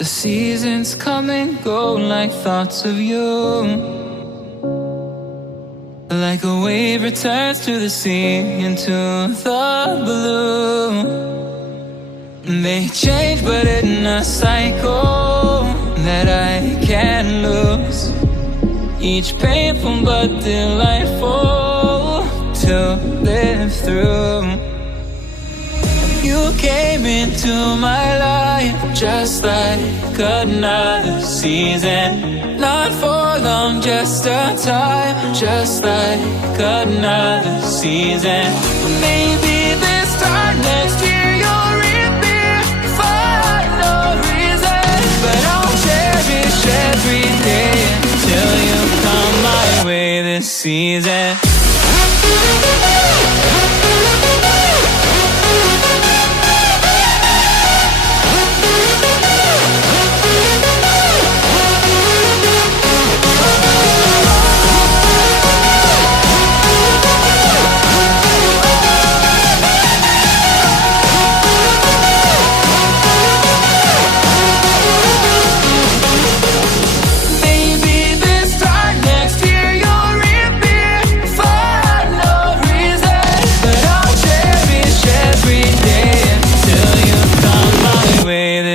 The seasons come and go like thoughts of you. Like a wave returns to the sea into the blue. They change but in a cycle that I can't lose. Each painful but delightful to live through. You came into my life just like another season. Not for long, just a time, just like another season. Maybe this time next year you'll reappear for no reason. But I'll cherish every day until you come my way this season.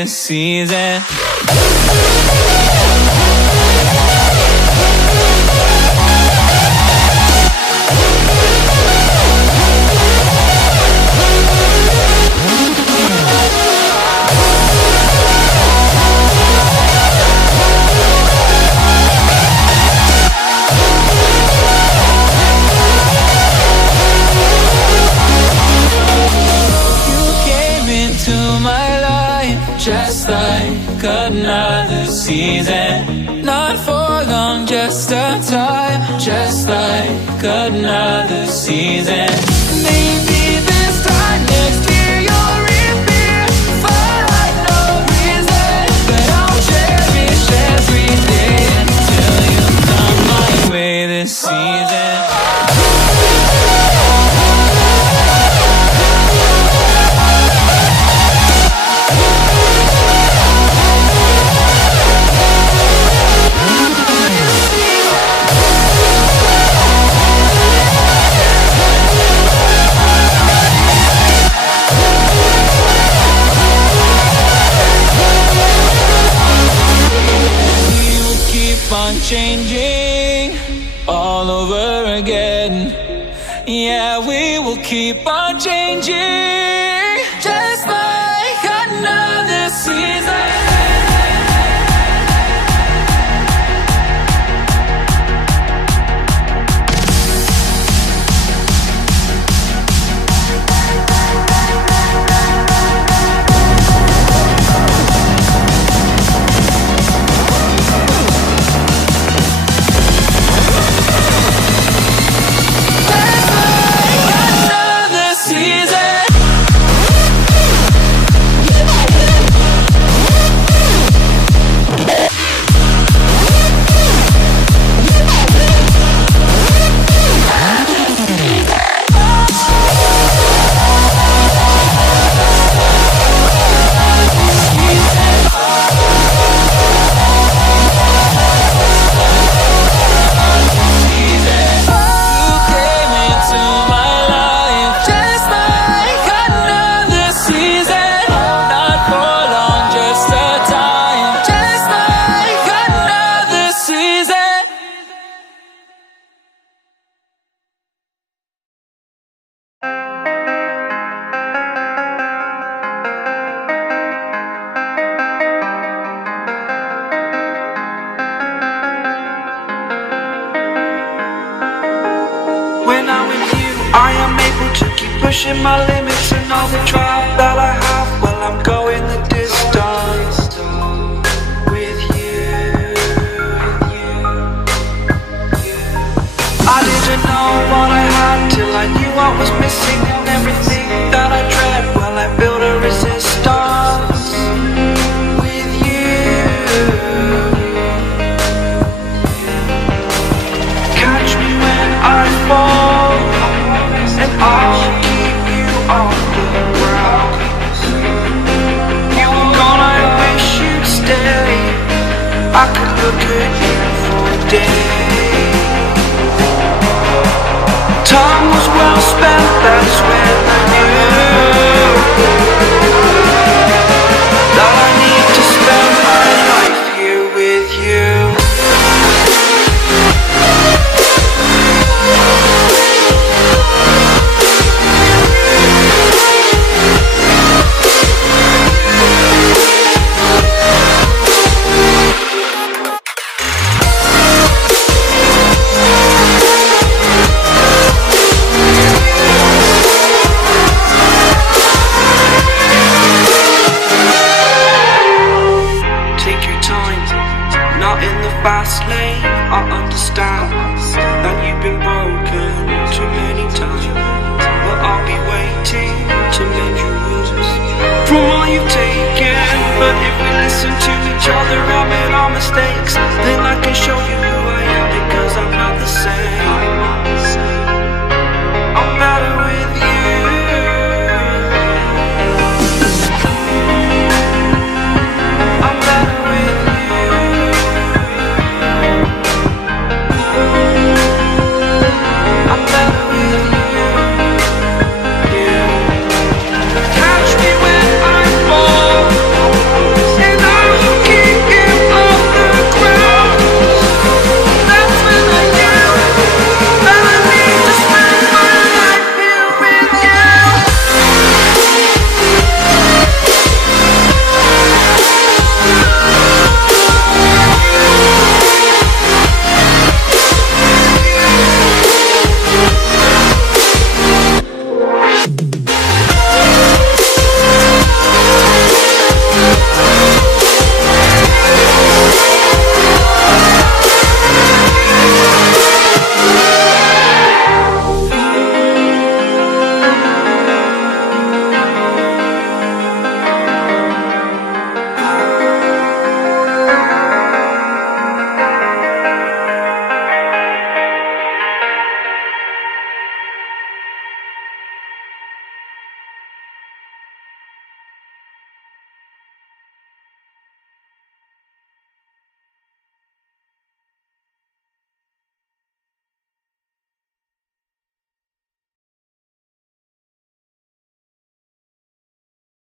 Season. Just like another season. Not for long, just a time. Just like another season. Maybe this time next year you'll reappear for no reason. But I'll cherish every day until you come my way this season. Changing all over again. Yeah, we will keep on changing, just like another season. Pushing my limits and all the drive that I have. Well, I'm going the distance with you. I didn't know what I had till I knew what was missing, and everything that I dread, well, I built a resistance with you. Catch me when I fall, and I'll keep you on the ground. You were gone, I wish you'd stay. listen to each other, admit our mistakes. Then I can show you who I am, because I'm not the same.